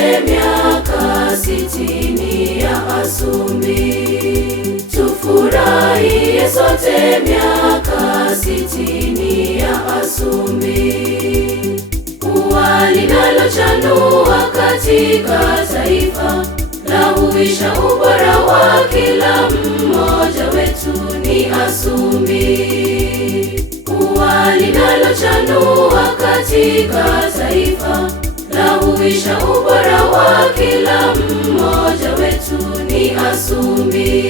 sote miaka 60 ya Asumbi. Tufurahie sote miaka 60 ya Asumbi. Ua linalochanua katika taifa, lahuisha ubora wa kila mmoja wetu ni Asumbi. Ua linalochanua katika taifa, lahuisha ubora wa kila mmoja wetu ni Asumbi.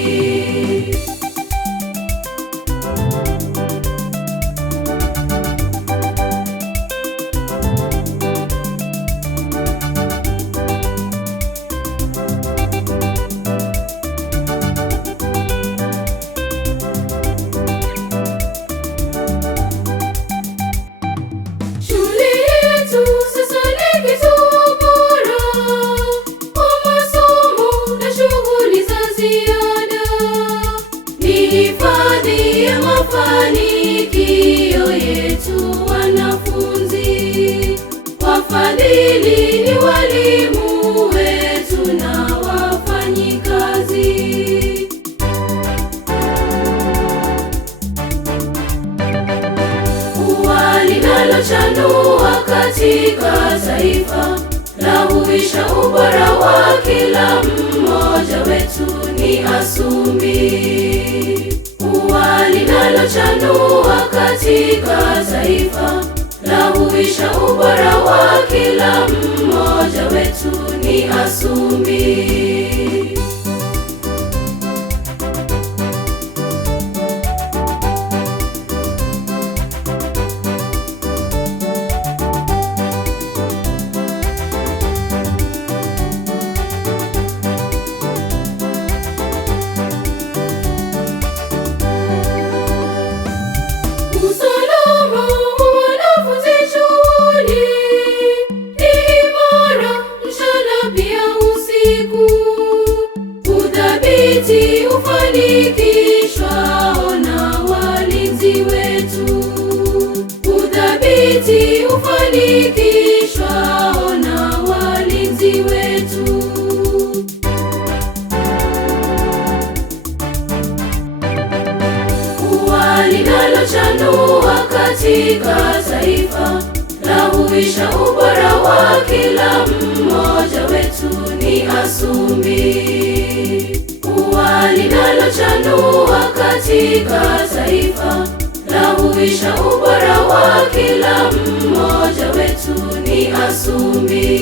Hifadhi ya mafanikio yetu wanafunzi. Wafadhili ni walimu wetu na wafanyikazi. Ua linalochanua katika taifa, lahuisha ubora wa kila mmoja wetu ni Asumbi. Ua linalochanua katika taifa, lahuisha ubora wa kila mmoja wetu ni Asumbi. Usalama wa wanafunzi shuleni ni imara mchana pia usiku. Udhabiti ufanikishwa na walinzi wetu. Udhabiti ufanikishwa na walinzi wetu. Ua linalochanua katika taifa, lahuisha ubora wa kila mmoja wetu ni Asumbi. Ua linalochanua katika taifa, lahuisha ubora wa kila mmoja wetu ni Asumbi.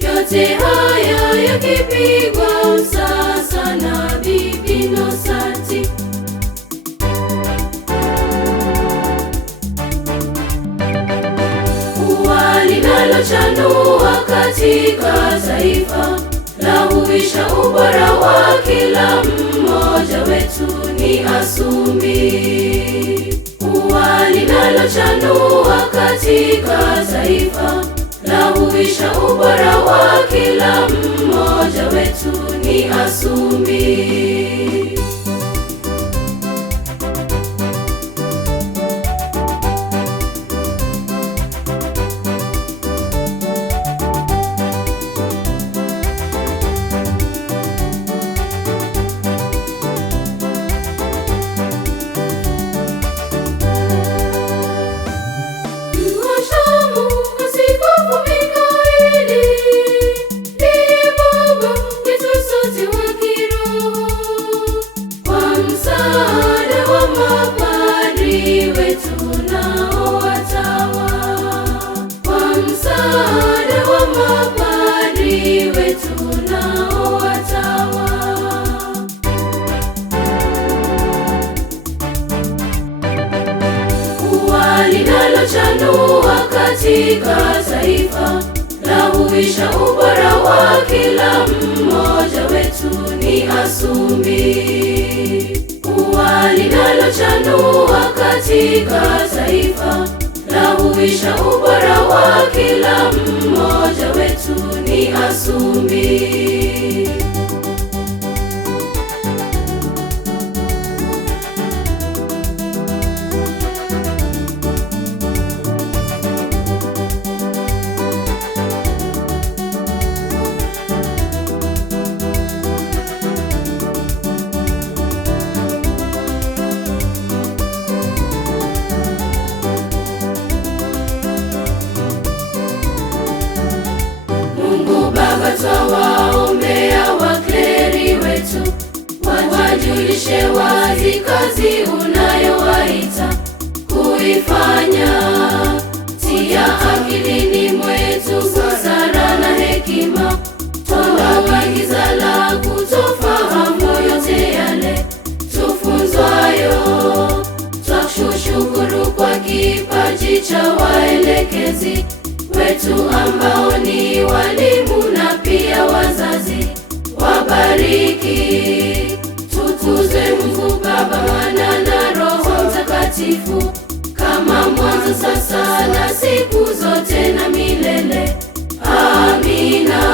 Yote haya yakipigwa msasa na Bibi Nosati. Ua linalochanua katika taifa, lahuisha ubora wa kila mmoja wetu ni Asumbi. Ua linalochanua katika taifa, lahuisha ubora wa kila mmoja wetu ni Asumbi. linalochanua katika taifa, lahuisha ubora wa kila mmoja wetu ni Asumbi. Ua linalochanua katika taifa, lahuisha ubora wa kila mmoja wetu ni Asumbi. Mungu Baba, twawaombea wakleri wetu, wajulishe wazi kazi unayowaita kuifanya. Tia akilini mwetu busara na hekima, toa giza la kutofahamu yote yale tufunzwayo. Twakushukuru kwa kipaji cha waelekezi wetu ambao ni walimu na pia wazazi. Wabariki, tukuzwe Mungu Baba, Mwana na Roho Mtakatifu, kama mwanzo, sasa na siku zote na milele. Amina.